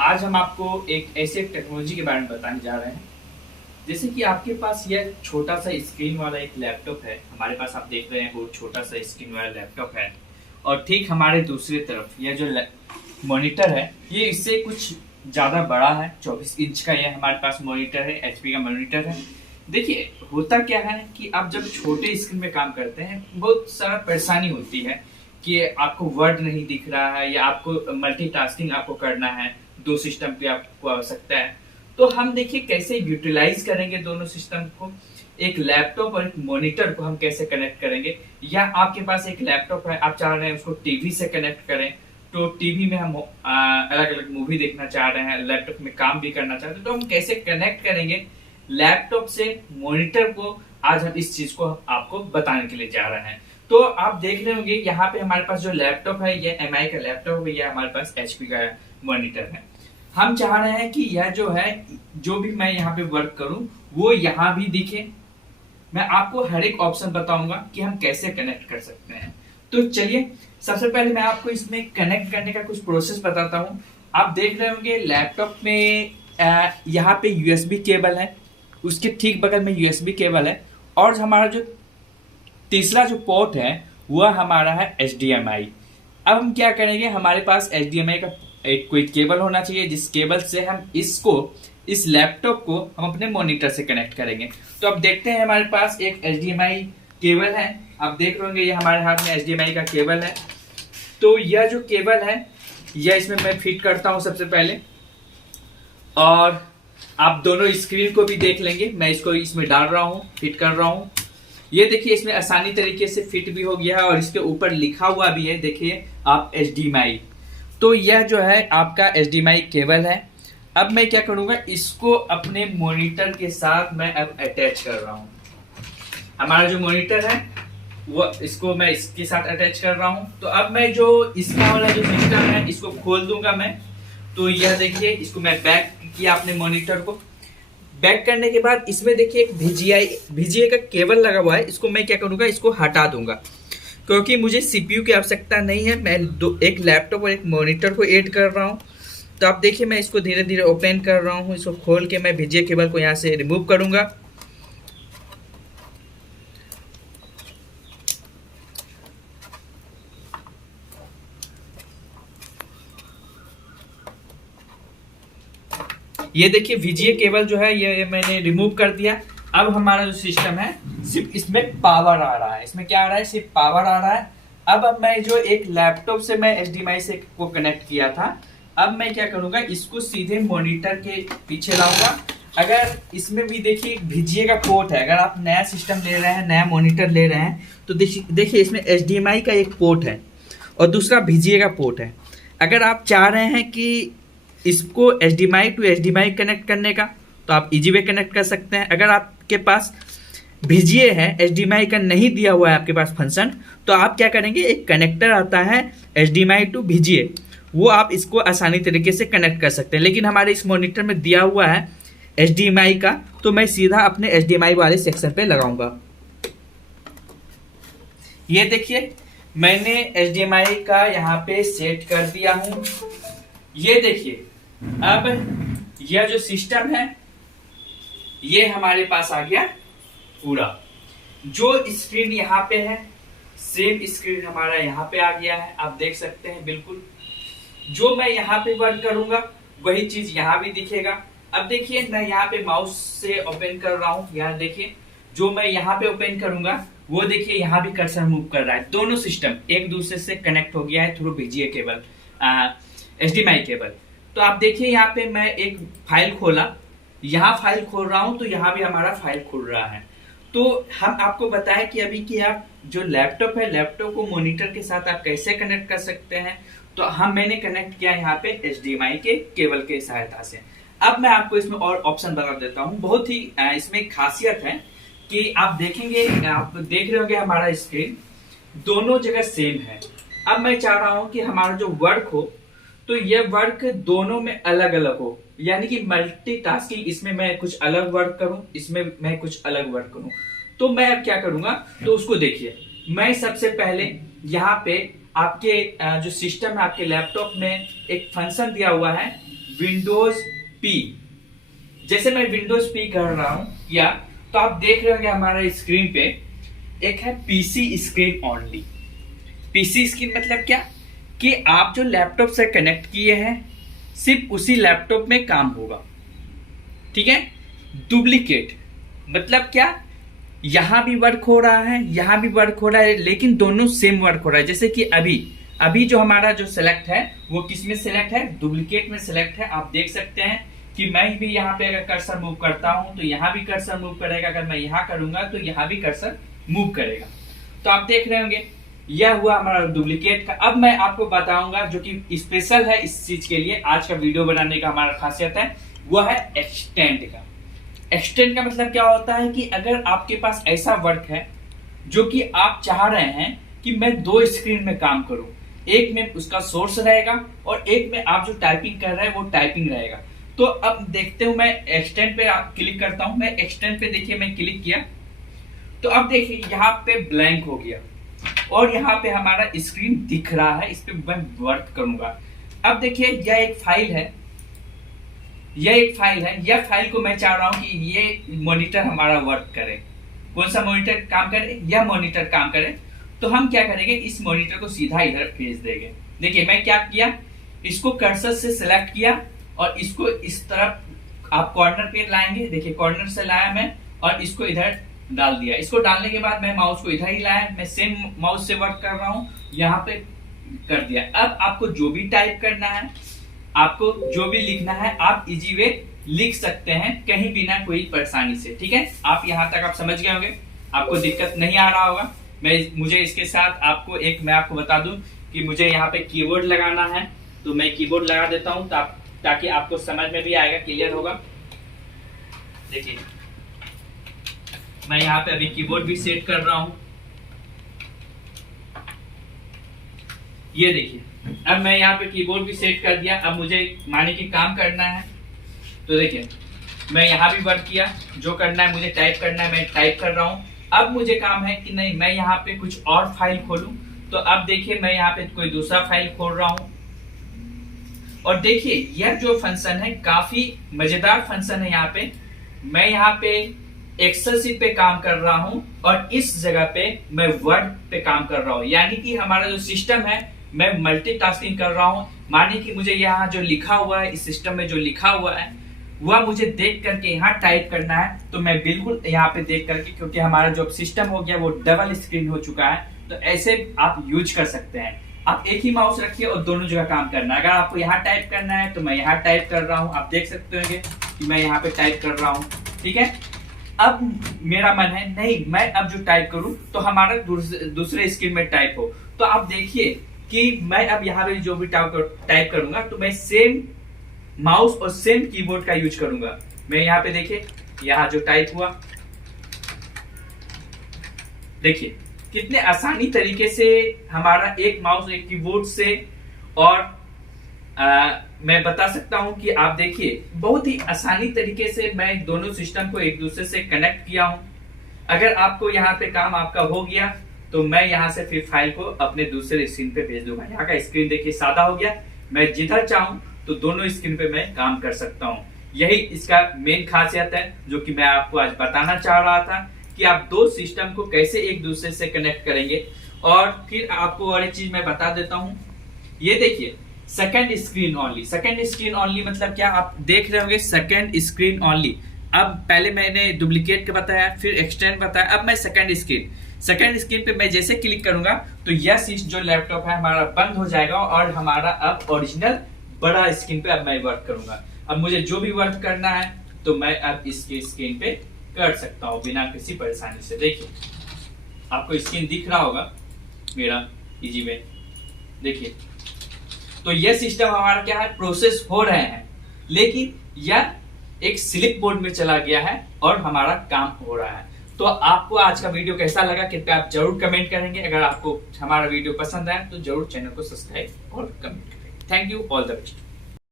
आज हम आपको एक ऐसे टेक्नोलॉजी के बारे में बताने जा रहे हैं। जैसे कि आपके पास यह छोटा सा स्क्रीन वाला एक लैपटॉप है, हमारे पास आप देख रहे हैं वो छोटा सा स्क्रीन वाला लैपटॉप है। और ठीक हमारे दूसरी तरफ यह जो मॉनिटर है ये इससे कुछ ज़्यादा बड़ा है, 24 इंच का यह हमारे पास मॉनिटर है, एचपी का मॉनिटर है। देखिए होता क्या है कि आप जब छोटे स्क्रीन में काम करते हैं बहुत सारा परेशानी होती है कि आपको वर्ड नहीं दिख रहा है या आपको मल्टीटास्किंग आपको करना है, दो सिस्टम पे आपको आवश्यकता है। तो हम देखिए कैसे यूटिलाइज करेंगे दोनों सिस्टम को, एक लैपटॉप और एक मॉनिटर को हम कैसे कनेक्ट करेंगे। या आपके पास एक लैपटॉप है, आप चाह रहे हैं उसको टीवी से कनेक्ट करें, तो टीवी में हम अलग अलग मूवी देखना चाह रहे हैं, लैपटॉप में काम भी करना चाहते हैं, तो हम कैसे कनेक्ट करेंगे लैपटॉप से मॉनिटर को। आज हम इस चीज को आपको बताने के लिए जा रहे हैं। तो आप देख रहे होंगे यहाँ पे हमारे पास जो लैपटॉप है ये एमआई का लैपटॉप है, यह हमारे पास एचपी का मॉनिटर है। हम चाह रहे हैं कि यह जो है जो भी मैं यहाँ पे वर्क करूं वो यहाँ भी दिखे। मैं आपको हर एक ऑप्शन बताऊंगा कि हम कैसे कनेक्ट कर सकते हैं। तो चलिए सबसे पहले मैं आपको इसमें कनेक्ट करने का कुछ प्रोसेस बताता हूँ। आप देख रहे होंगे लैपटॉप में यहाँ पे यूएसबी केबल है, उसके ठीक बगल में यूएसबी केबल है, और हमारा जो तीसरा जो पोर्ट है वह हमारा है HDMI। अब हम क्या करेंगे, हमारे पास HDMI का एक कोई केबल होना चाहिए जिस केबल से हम इस लैपटॉप को हम अपने मॉनिटर से कनेक्ट करेंगे। तो अब देखते हैं हमारे पास एक HDMI केबल है, आप देख रहे होंगे ये हमारे हाथ में HDMI का केबल है। तो यह जो केबल है यह इसमें मैं फिट करता हूं सबसे पहले, और आप दोनों स्क्रीन को भी देख लेंगे। मैं इसको इसमें डाल रहा हूं, फिट कर रहा हूं। ये देखिए इसमें आसानी तरीके से फिट भी हो गया है और इसके ऊपर लिखा हुआ भी है, देखिए आप HDMI। तो यह जो है आपका HDMI केबल है। अब मैं क्या करूंगा, इसको अपने मॉनिटर के साथ मैं अब अटैच कर रहा हूं। हमारा जो मॉनिटर है वो इसको मैं इसके साथ अटैच कर रहा हूं। तो अब मैं जो इसका वाला जो सिस्टम है इसको खोल दूंगा मैं। तो यह देखिए इसको मैं बैक किया अपने मॉनिटर को। बैक करने के बाद इसमें देखिए एक VGA का केबल लगा हुआ है, इसको मैं क्या करूंगा, इसको हटा दूंगा क्योंकि मुझे CPU की आवश्यकता नहीं है। मैं एक लैपटॉप और एक मॉनिटर को ऐड कर रहा हूं। तो आप देखिए मैं इसको धीरे धीरे ओपन कर रहा हूं। इसको खोल के मैं VGA केबल को यहां से रिमूव करूंगा। ये देखिए VGA केबल जो है ये मैंने रिमूव कर दिया। अब हमारा जो सिस्टम है सिर्फ इसमें पावर आ रहा है, इसमें क्या आ रहा है, सिर्फ पावर आ रहा है। अब मैं जो एक लैपटॉप से मैं HDMI से को कनेक्ट किया था, अब मैं क्या करूंगा, इसको सीधे मॉनिटर के पीछे लाऊंगा। अगर इसमें भी देखिए VGA का पोर्ट है, अगर आप नया सिस्टम ले रहे हैं, नया मॉनिटर ले रहे हैं, तो देखिए इसमें HDMI का एक पोर्ट है और दूसरा VGA का पोर्ट है। अगर आप चाह रहे हैं कि इसको HDMI टू HDMI कनेक्ट करने का, तो आप इजी वे कनेक्ट कर सकते हैं। अगर आपके पास VGA है, HDMI का नहीं दिया हुआ है आपके पास फंक्शन, तो आप क्या करेंगे, एक कनेक्टर आता है HDMI टू VGA, वो आप इसको आसानी तरीके से कनेक्ट कर सकते हैं। लेकिन हमारे इस मॉनिटर में दिया हुआ है HDMI का, तो मैं सीधा अपने HDMI वाले सेक्शन पे लगाऊंगा। ये देखिए मैंने HDMI का यहाँ पे सेट कर दिया हूं। ये देखिए अब यह जो सिस्टम है ये हमारे पास आ गया पूरा। जो स्क्रीन यहाँ पे है सेम स्क्रीन हमारा यहाँ पे आ गया है, आप देख सकते हैं बिल्कुल। जो मैं यहाँ पे वर्क करूंगा वही चीज यहाँ भी दिखेगा। अब देखिए मैं यहाँ पे माउस से ओपन कर रहा हूँ, यहाँ देखिए जो मैं यहाँ पे ओपन करूंगा वो देखिए यहाँ भी कर्सर मूव कर रहा है। दोनों सिस्टम एक दूसरे से कनेक्ट हो गया है through VGA cable, HDMI cable. तो आप देखिए यहाँ पे मैं एक फाइल खोला, यहाँ फाइल खोल रहा हूं तो यहाँ भी हमारा फाइल खुल रहा है। तो हम आपको बताएं कि अभी कि आप जो लैपटॉप है, लैपटॉप को मॉनिटर के साथ आप कैसे कनेक्ट कर सकते हैं। तो मैंने कनेक्ट किया यहाँ पे HDMI के केबल के सहायता से। अब मैं आपको इसमें और ऑप्शन बता देता हूँ। बहुत ही इसमें खासियत है कि आप देखेंगे, आप देख रहे होंगे हमारा स्क्रीन दोनों जगह सेम है। अब मैं चाह रहा हूं कि हमारा जो वर्क हो तो ये वर्क दोनों में अलग अलग हो, यानी कि मल्टीटास्किंग, इसमें मैं कुछ अलग वर्क करूं, इसमें मैं कुछ अलग वर्क करूं। तो मैं अब क्या करूंगा, तो उसको देखिए। मैं सबसे पहले यहाँ पे आपके जो सिस्टम है आपके लैपटॉप में एक फंक्शन दिया हुआ है विंडोज पी। जैसे मैं विंडोज पी कर रहा हूं या तो आप देख रहे होंगे हमारे स्क्रीन पे एक है PC screen only. PC screen मतलब क्या कि आप जो लैपटॉप से कनेक्ट किए हैं सिर्फ उसी लैपटॉप में काम होगा, ठीक है। डुप्लीकेट मतलब क्या, यहां भी वर्क हो रहा है यहां भी वर्क हो रहा है लेकिन दोनों सेम वर्क हो रहा है। जैसे कि अभी जो हमारा जो सेलेक्ट है वो किस में सेलेक्ट है, डुप्लीकेट में सेलेक्ट है। आप देख सकते हैं कि मैं भी यहाँ पे अगर कर्सर मूव करता हूं तो यहाँ भी कर्सर मूव करेगा, अगर मैं यहाँ करूंगा तो यहाँ भी कर्सर मूव करेगा। तो आप देख रहे होंगे यह हुआ हमारा डुप्लीकेट का। अब मैं आपको बताऊंगा जो कि स्पेशल है इस चीज के लिए, आज का वीडियो बनाने का हमारा खासियत है वो है एक्सटेंड का। एक्सटेंड का मतलब क्या होता है कि अगर आपके पास ऐसा वर्क है जो कि आप चाह रहे हैं कि मैं दो स्क्रीन में काम करूं, एक में उसका सोर्स रहेगा और एक में आप जो टाइपिंग कर रहे हैं वो टाइपिंग रहेगा। तो अब देखते हूं, मैं एक्सटेंड पे क्लिक करता हूं। मैं एक्सटेंड पे देखिए मैं क्लिक किया तो अब देखिए यहाँ पे ब्लैंक हो गया और यहाँ पे हमारा स्क्रीन दिख रहा है, इस पे मैं वर्क करूंगा। अब देखिए यह एक फाइल है, यह फाइल को मैं चाह रहा हूं कि ये मॉनिटर हमारा वर्क करे। कौन सा मॉनिटर काम करे, यह मॉनिटर काम करे। तो हम क्या करेंगे, इस मॉनिटर को सीधा इधर भेज देंगे। देखिए मैं क्या किया, इसको कर्सर से सिलेक्ट किया और इसको इस तरफ आप कॉर्नर पे लाएंगे। देखिए कॉर्नर से लाया मैं और इसको इधर डाल दिया। इसको डालने के बाद मैं माउस को इधर ही लाया, मैं सेम माउस से वर्क कर रहा हूं, यहाँ पे कर दिया। अब आपको जो भी टाइप करना है, आपको जो भी लिखना है आप इजी वे लिख सकते हैं कहीं बिना कोई परेशानी से, ठीक है। आप यहाँ तक आप समझ गए होंगे, आपको दिक्कत नहीं आ रहा होगा। मुझे इसके साथ आपको मैं आपको बता दूं कि मुझे यहाँ पे कीबोर्ड लगाना है तो मैं कीबोर्ड लगा देता हूं ताकि आपको समझ में भी आएगा, क्लियर होगा। देखिए मैं यहाँ पे अभी कीबोर्ड भी सेट कर रहा हूं। ये देखिए अब मैं यहाँ पे कीबोर्ड भी सेट कर दिया। अब मुझे माने कि काम करना है तो देखिए मैं यहाँ भी वर्क किया, जो करना है मुझे टाइप करना है मैं टाइप कर रहा हूँ। अब मुझे काम है कि नहीं मैं यहाँ पे कुछ और फाइल खोलूं, तो अब देखिए मैं यहाँ पे कोई दूसरा फाइल खोल रहा हूँ और देखिए यह जो फंक्शन है काफी मजेदार फंक्शन है। यहाँ पे मैं यहाँ पे एक्सेल शीट पे काम कर रहा हूँ और इस जगह पे मैं वर्ड पे काम कर रहा हूँ, यानी कि हमारा जो सिस्टम है मैं मल्टीटास्किंग कर रहा हूँ। मानिए कि मुझे यहाँ जो लिखा हुआ है इस सिस्टम में जो लिखा हुआ है वह मुझे देख करके यहाँ टाइप करना है, तो मैं बिल्कुल यहाँ पे देख करके, क्योंकि हमारा जो सिस्टम हो गया वो डबल स्क्रीन हो चुका है, तो ऐसे आप यूज कर सकते हैं। आप एक ही माउस रखिए और दोनों जगह काम करना है। अगर आपको यहाँ टाइप करना है तो मैं यहाँ टाइप कर रहा हूँ, आप देख सकते होंगे कि मैं यहाँ पे टाइप कर रहा हूँ, ठीक है। अब मेरा मन है नहीं मैं अब जो टाइप करूं तो हमारा दूसरे स्क्रीन में टाइप हो, तो आप देखिए कि मैं अब यहाँ पे जो भी टाइप करूंगा तो मैं सेम माउस और सेम कीबोर्ड का यूज करूंगा। मैं यहाँ पे देखिए यहाँ जो टाइप हुआ, देखिए कितने आसानी तरीके से हमारा एक माउस एक कीबोर्ड से, और मैं बता सकता हूं कि आप देखिए बहुत ही आसानी तरीके से मैं दोनों सिस्टम को एक दूसरे से कनेक्ट किया हूं। अगर आपको यहाँ पे काम आपका हो गया तो मैं यहाँ से फिर फाइल को अपने दूसरे स्क्रीन पे भेज दूंगा। यहाँ का स्क्रीन देखिए सादा हो गया, मैं जिधर चाहूं तो दोनों स्क्रीन पे मैं काम कर सकता हूँ। यही इसका मेन खासियत है जो कि मैं आपको आज बताना चाह रहा था कि आप दो सिस्टम को कैसे एक दूसरे से कनेक्ट करेंगे। और फिर आपको और एक चीज मैं बता देता हूँ, ये देखिए second screen only. Second screen only मतलब क्या, आप देख रहे होंगे सेकेंड स्क्रीन ओनली। अब पहले मैंने डुप्लीकेट का बताया, फिर एक्सटेंड बताया, अब मैं सेकेंड स्क्रीन पे मैं जैसे क्लिक करूंगा तो यह जो लैपटॉप है हमारा बंद हो जाएगा और हमारा अब ओरिजिनल बड़ा स्क्रीन पे अब मैं वर्क करूंगा। अब मुझे जो भी वर्क करना है तो मैं अब इसके स्क्रीन पे कर सकता हूँ बिना किसी परेशानी से। देखिए आपको स्क्रीन दिख रहा होगा मेरा इजी वे, देखिए। तो यह सिस्टम हमारा क्या है, प्रोसेस हो रहे हैं, लेकिन यह एक स्लिप मोड में चला गया है और हमारा काम हो रहा है। तो आपको आज का वीडियो कैसा लगा कृपया आप जरूर कमेंट करेंगे। अगर आपको हमारा वीडियो पसंद आए तो जरूर चैनल को सब्सक्राइब और कमेंट करें। Thank you, all the best.